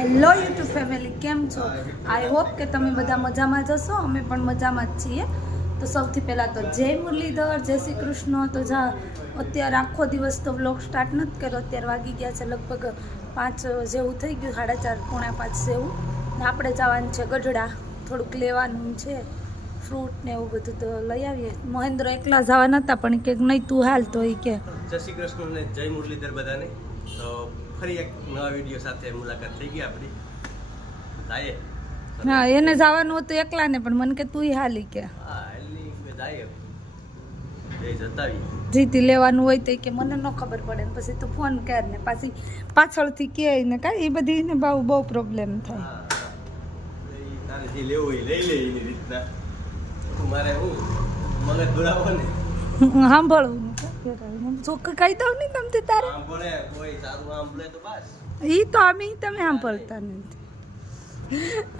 Hello YouTube family, કેમ છો? I hope કે તમે બધા મજામાં જ હશો. અમે પણ મજામાં જ છીએ. તો સૌથી પહેલાં તો જય મુરલીધર, જય શ્રી કૃષ્ણ. તો અત્યારે આખો દિવસ તો વ્લોગ સ્ટાર્ટ નથી કર્યો. અત્યારે વાગી ગયા છે લગભગ 5 જેવું થઈ ગયું, 4:30 પોણા 5 જેવું. ને આપણે જવાનું છે ગઢડા, થોડુંક લેવાનું છે ફ્રૂટ ને એવું બધું, તો લઈ આવીએ. મહેન્દ્ર એકલા જવાના હતા પણ કે નહીં તું હાલ, તો એ કે જય શ્રી કૃષ્ણ ને જય મુરલીધર બધાને. તો ફરી એક નવા વિડીયો સાથે મુલાકાત થઈ ગઈ આપણી. જાય હા, એને જવાનું હતું એકલા ને, પણ મને કે તું હાલી કે હા એલી મે જાય બે જતાવી જીતી લેવાનું હોય તો કે મને ન ખબર પડે ને પછી તું ફોન કર ને પાછી પાછળથી કે ને કાંઈ એ બધી ને બહુ પ્રોબ્લેમ થાય. તારે જે લેવું એ લઈ લે એની રીતના. મારે હું મગજ દોડાવો ને સાંભળવું ચોખ્ખ કહી દઉં નહીં તમને તારે. સાંભળે કોઈ સારું સાંભળે તો બસ. એ તો અમે તમે સાંભળતા નથી.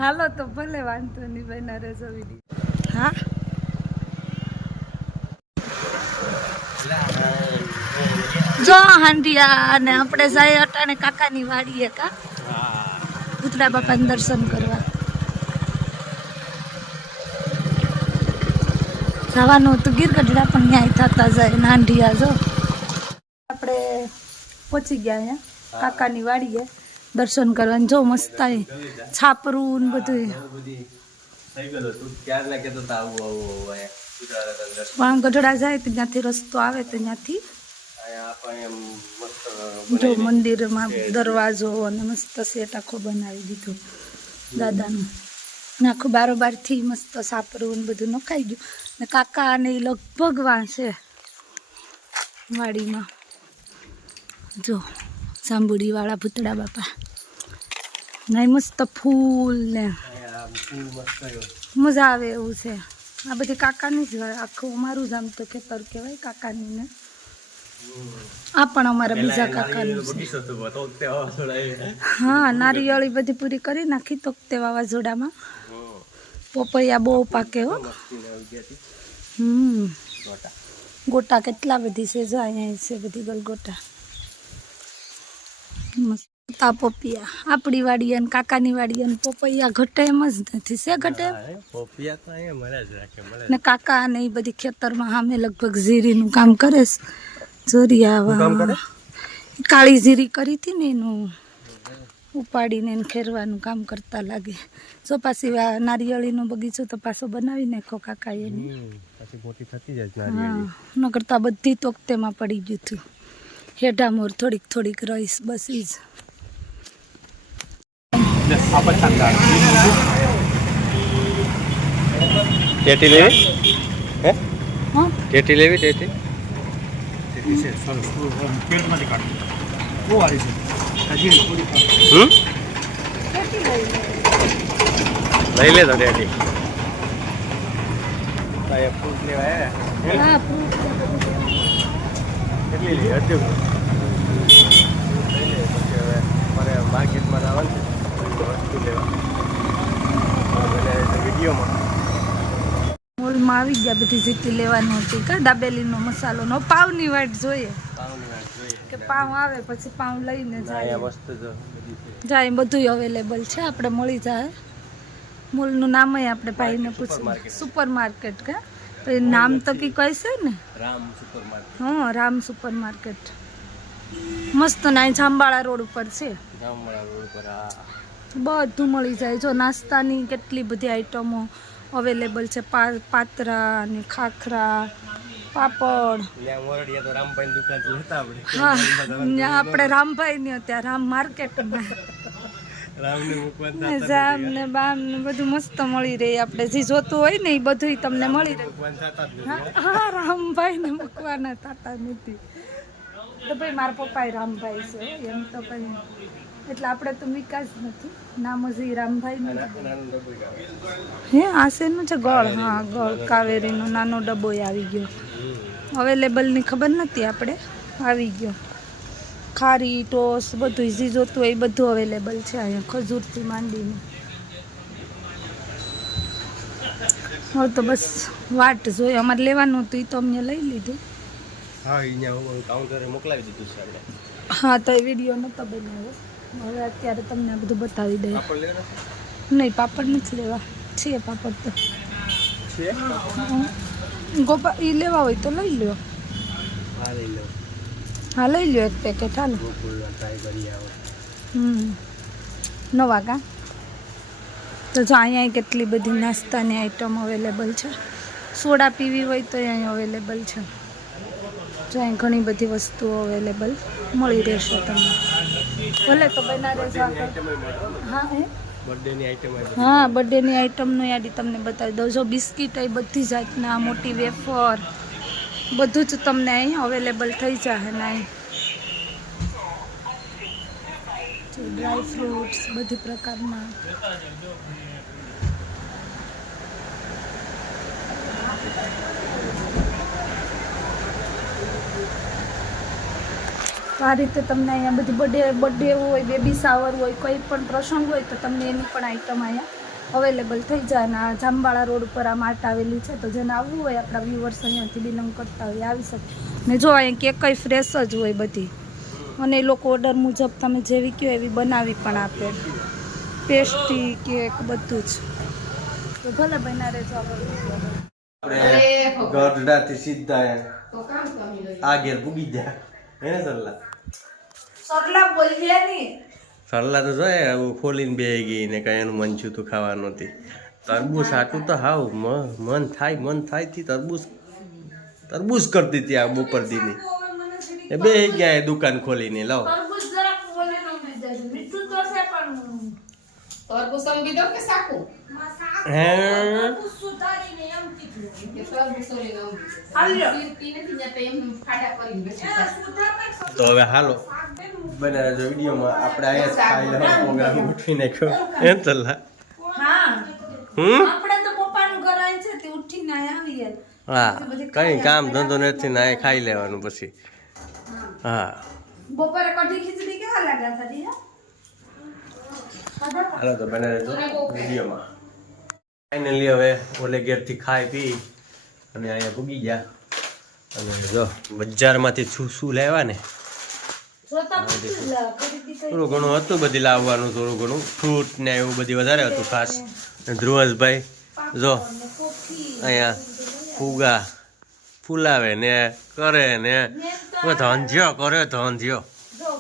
હાલો તો ભલે, વાંધો નહીં, બના રહેજો વિડીયો. હા જો હાંડિયા અને આપણે જાય અટાણે કાકાની વાડીએ કા ભૂતળા બાપાને દર્શન કરવા જવાનું હતું ગીર ગઢડા, પણ ન્યાય થતા જાય નાંઢિયા. જો આપણે પહોંચી ગયા અહીંયા કાકાની વાડીએ દર્શન કરવાનું. જો મસ્ત છાપરું ને બધું પણ ગઢડા જાય તો ત્યાંથી રસ્તો આવે તો ત્યાંથી જો મંદિરમાં દરવાજો અને મસ્ત સેટ આખો બનાવી દીધો દાદાનું. આખું બારોબારથી મસ્ત સાપરું ને બધું નખાઈ ગયું. ને કાકા ને એ લગભગ વાંચે વાડીમાં. જો જાંબુડી વાળા ભૂતળા બાપા નહીં, મસ્ત ફૂલ ને મજા આવે એવું છે. આ બધી કાકાની જ હોય, આખું અમારું જ આમ તો ખેતર કહેવાય કાકાની ને. આ પણ અમારા બીજા કાકાનું છે. હા, નારિયેળી બધી પૂરી કરી નાખી તો તે વાવાઝોડામાં. પોપૈયા બહુ પાકે હો. ગોટા કેટલા બધી છે, જો અહીંયા છે બધી ગલગોટા મસ્ત. પોપિયા આપણી વાડી અને કાકાની વાડી અને પોપૈયા ઘટે એમ જ નથી. છે ઘટે ને કાકા ને એ બધી ખેતરમાં સામે લગભગ જીરીનું કામ કરે છે. જોરિયા કાળી જીરી કરી હતી ને એનું ઉપાડીને એને ખેરવાનું કામ કરતા લાગે. જો પાછી નારિયેળીનો બગીચો તો પાછો બનાવી નાખો કાકા એની. હા, ન કરતા બધી તોકતેમાં પડી ગયું હતું. હેઠા મોર થોડીક થોડીક રહીશ બસ ઈ જ. ટેટી લેવી હે? હા ટેટી લેવી. ટેટી લઈ લે તો ટેટી. ફ્રૂટ લેવાય કેટલી લે હજુ મારે માર્કેટમાં આવવાનું છે વસ્તુ લેવા વિડીયોમાં. મોલમાં આવી ગયા, બધી જીતી લેવાનું હતું કા દાબેલીનો મસાલો નો પાવની વાટ જોઈએ કે પાવ આવે પછી પાવ લઈને જાય. જાય બધું અવેલેબલ છે, આપણે મળી જાય. મોલનું નામ આપણે ભાઈને પૂછ્યું, સુપર માર્કેટ કા તો એ નામ તો કી કહે છે ને રામ સુપર માર્કેટ. હા, રામ સુપર માર્કેટ મસ્ત ના જાંબાળા રોડ ઉપર છે. બધું મળી જાય. જો નાસ્તાની કેટલી બધી આઈટમો અવેલેબલ છે. પાતરા ને ખાખરા, પાપડ. હા, આપણે રામભાઈ ને ત્યાં રામ માર્કેટમાં જામ ને બામ ને બધું મસ્ત મળી રહે. આપણે જે જોતું હોય ને એ બધું તમને મળી રહે. હા, રામભાઈ ને મૂકવાના થતા નથી. તો ભાઈ મારા પપ્પા રામભાઈ છે એમ તો ભાઈ, એટલે આપણે તો વિકાસ નથી નામ હજી રામભાઈ હે. આ શેનું છે? ગળ. હા, ગળ કાવેરીનો નાનો ડબ્બો આવી ગયો. અવેલેબલની ખબર નથી, આપણે આવી ગયો. ખારી ટોસ બધું જે જોતું હોય એ બધું અવેલેબલ છે અહીંયા, ખજૂરથી માંડીને. હવે તો બસ વાટ જોઈએ. અમારે લેવાનું હતું એ તો અમને લઈ લીધું. હા, અહીંયા કાઉન્ટરે મોકલાવી દીધું છે આપણે. હા, તો એ વિડીયો નહોતો બનાવ્યો. હવે અત્યારે તમને આ બધું બતાવી દઈએ. પાપડ લેવાના નહીં, પાપડ નથી લેવા. છે પાપડ તો. છે ગોપા એ લેવા હોય તો લઈ લો. હા લઈ લો હા લઈ લો એક પેકેટ. હાલો. ગોકુળના ટ્રાય કરી આવો. નવા કા તો જો અહીંયા કેટલી બધી નાસ્તાની આઈટમ અવેલેબલ છે. સોડા પીવી હોય તો અહીંયા અવેલેબલ છે. જો અહીં ઘણી બધી વસ્તુઓ અવેલેબલ મળી રહેશે તમને. ભલે તો બનારસ હા એ બર્થડેની આઈટમ હા બર્થડેની આઈટમનું યાદી તમને બતાવી દઉં. જો બિસ્કિટ એ બધી જાતના મોટી વેફર બધું જ તમને અહીં અવેલેબલ થઈ જશે ને અહીં ડ્રાય ફ્રૂટ્સ બધી પ્રકારના. તો આ રીતે તમને અહીંયા બધી બર્થડે હોય, બેબી શાવર હોય, કોઈ પણ પ્રસંગ હોય તો તમને એની પણ આઈટમ અહીંયા અવેલેબલ થઈ જાય. અને આ જામવાળા રોડ ઉપર આ માર્ટ આવેલી છે. તો જેને આવવું હોય આપણા વ્યુઅર્સ અહીંયાથી બિલોંગ કરતા હોય આવી શકે. ને જો અહીંયા કેકઈ ફ્રેશ જ હોય બધી. અને એ લોકો ઓર્ડર મુજબ તમે જેવી કહો એવી બનાવી પણ આપે. પેસ્ટ્રી કેક બધું જ. તો ભલે બના રહેજો આપણે ગઢડાથી સીધા આ ઘેર પૂગી ગયા હે ને સરલા. સરલા બોલ્યા નહીં. સરલા તો જોઈએ આવું ખોલીને બેહી ગઈ ને કઈ એનું મન છું તું ખાવાનું હતી. તરબૂચ આટું તો હાવ મન થાય થી તરબૂચ કરતી હતી આ બપોર દીની એ બે ગયા દુકાન ખોલીને લાવ. તરબૂચ જરાક બોલે ન મે દેજો. મીઠું તો છે પણ તરબૂચ સમજી દો કે સાકુ હે તરબૂચ સુધારીને એમ કીધું કે તરબૂચ સોલીને હાલ્યો. પીને પીને તો એમ ખાડા કરીને બેઠા સુધારને તો હવે હાલો બનાવે જો વિડીયોમાં આપણે અહીંયા ખાઈ લેવાનો પ્રોગ્રામ ઉઠી નાખ્યો એમ ચલ્લા. હા આપણે તો પપ્પાનું ઘર આઈ છે તે ઉઠીને આવી હા કઈ કામ ધંધો નથી ને આ ખાઈ લેવાનું પછી. હા બપોરે કઢી ખીચડી કેવા લાગ્યા હતા દી? હાલો તો બનાવે જો વિડીયોમાં ફાઇનલી હવે ઓલે ઘેરથી ખાઈ પી અને અહીંયા પૂગી ગયા. અને જો બજારમાંથી શું લેવા ને જોતા પૂછી લે ખરીદી કરી. થોડું ઘણું હતું બધી લાવવાનું. થોડું ઘણું ફ્રૂટ ને એવું બધી વધારે હતું ખાસ. ધ્રુવસભાઈ જો અહીંયા ફુગા ફૂલાવે ને કરે ને ધંધ્યો કરે ધંધ્યો. જો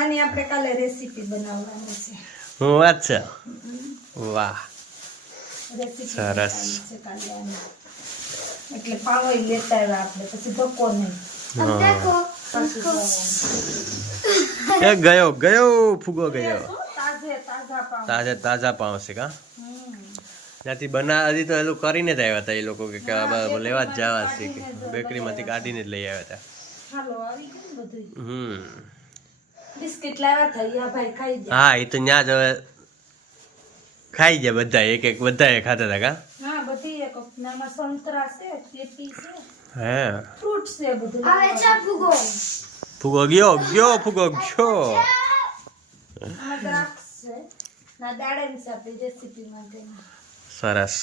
આની આપણે કાલે રેસીપી બનાવવાની છે. હું વાત છે વાહ રેસીપી સરસ. છે કાલે આની. એટલે પાવઈ લેતા આવ્યા આપણે પછી ધક્કો નહીં. એ ગયો ફુગો ગયો. તાજા તાજા પાઉં છે કા ત્યાંથી હજી તો એલું કરીને જ આવ્યા હતા એ લોકો કે લેવા જ જવા છે કે બેકરીમાંથી કાઢીને જ લઈ આવ્યા હતા. હાલો આવી ગયું ને બધું. બિસ્કિટ લાવ્યા હતા યા ભાઈ ખાઈ ગયા. હા એ તો ત્યાં જ હવે ખાઈ ગયા બધા એક બધા ખાતા હતા કા. હા બધી એક નામાં સંતરા છે, કેટી છે, હે ફ્રૂટ છે બધું. ફુગો ગયો ફુગો ગયો. આમાં દ્રાક્ષ છે ના દાડમ છે આપણી રેસીપી માટે. સરસ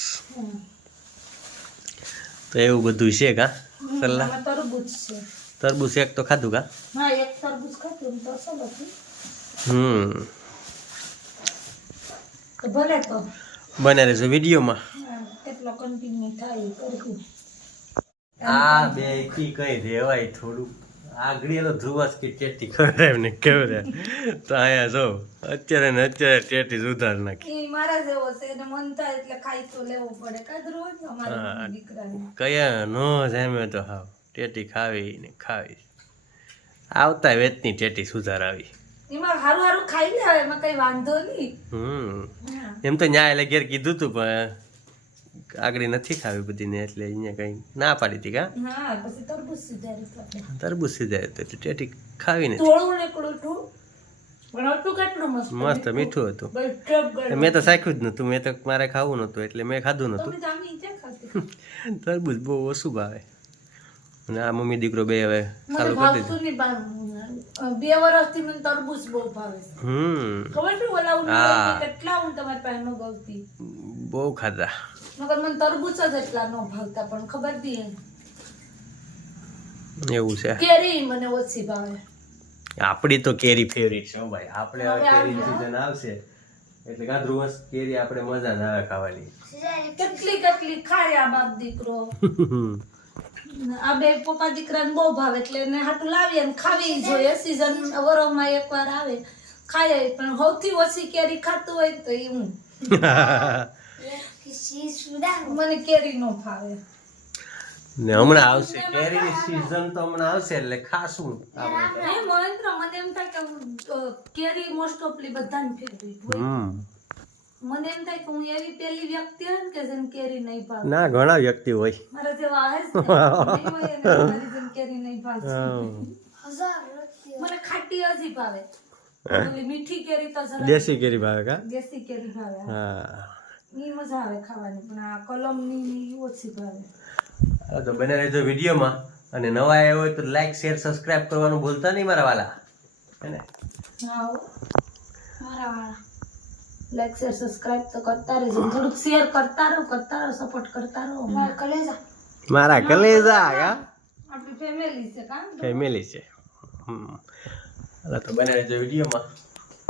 તો એવું બધું છે કા સલ્લા. આમાં તરબૂચ છે. તરબૂચ એક તો ખાધું કા. હા એક તરબૂચ ખાધું ને તો અસલ હતું. તો ભલે તો બને રહેજો વિડીયોમાં. કેટલો કન્ટિન્યુ થાય કરવું. આ બે કી કઈ રેવાય થોડું આગળ એલો ધ્રુવાસ કે ટેટી ખવડાવે ને કેવરે તો અહીંયા જો અત્યારે ને અત્યારે ટેટી સુધાર નાખી. એ મારા જેવો છે એને મન થાય એટલે ખાઈ તો લેવું પડે. કાદરો હોય ને અમારા દીકરાને. કયા નો જામે તો હાવ ટેટી ખાવી ને ખાવી. આવતા વેતની ટેટી સુધાર આવી. એમાં હારું હારું ખાઈ લે એમાં કઈ વાંધો નહીં. એમ તો ન્યાય એટલે ઘેર કીધું તું પણ આગળ નથી ખાવી બધી ને એટલે અહીંયા કઈ ના પાડી હતી કા. હા પછી તરબૂચ સુધારી આપણે. તરબૂચ સીધા તો ટેટી ખાવી ને થોડું નીકળું છું પણ હતું કેટલું મસ્ત મસ્ત મીઠું હતું. ગજબ. મેં તો સાખ્યું જ નતું. મેં તો મારે ખાવું નતું એટલે મેં ખાધું નતું. તમે જામી છે ખાતી તરબૂચ બહુ ઓછું ભાવે. અને આ મમ્મી દીકરો બે હવે મને ચાલુ કરી ભાવતું દીધું. નહીં પણ 2 વર્ષથી મને તરબૂચ બહુ ભાવે છે. ખબર છે ઓલા હા. કેટલા હું તમારી પાસે મગાવતી બહુ ખાધા. મગર મને તરબૂચ જ એટલા ન ભાવતા પણ ખબર નહીં એવું છે કેરી મને ઓછી ભાવે. આપણી તો કેરી ફેવરિટ છે હો ભાઈ. આપણે હવે હવે કેરી આવી સીઝન આવશે એટલે ગાધરું વર્ષ કેરી આપણે મજા ના આવે ખાવાની. કેટલી કેટલી ખાય આ બાપ દીકરો. આ બે પપ્પા દીકરાને બહુ ભાવે એટલે એને હાટું લાવીએ ને ખાવી જોઈએ. સીઝન વરોમાં એકવાર આવે ખાય, પણ સૌથી ઓછી કેરી ખાતું હોય તો એ હું. મને કેરી નો ભાવે. ને હમણાં આવશે કેરીની સીઝન તો હમણાં આવશે એટલે ખાશું આપણે. એ મહેન્દ્ર, મને એમ થાય કે કેરી મોસ્ટ ઓફલી બધાને ફેવરિટ હોય. મને એમ થાય કે હું એવી પહેલી વ્યક્તિ હોય ને કે જેને કેરી નહીં ભાવે. ના ઘણા વ્યક્તિ હોય. મારા જેવા આવે જ નહીં હોય અને મારી જેમ કેરી નહીં ભાવતી. મને ખાટી હજી ભાવે. ઓલી મીઠી કેરી તો જરા દેશી કેરી ભાવે કા? દેશી કેરી ભાવે. હા ઈ મજા આવે ખાવાની, પણ આ કલમની ઓછી ભાવે. હાલો તો બને રહેજો વિડીયોમાં, અને નવા આવ્યા હોય તો લાઈક શેર સબસ્ક્રાઇબ કરવાનું ભૂલતા નહીં મારા વાલા. હે ને? હા મારા વાળા લાઈક શેર સબસ્ક્રાઇબ તો કરતા રહેજો, થોડુંક શેર કરતા રહો, સપોર્ટ કરતા રહો. મારા કલેજા કા આપણી ફેમિલી છે કા. ફેમિલી છે. હાલો તો બને રહેજો વિડીયોમાં.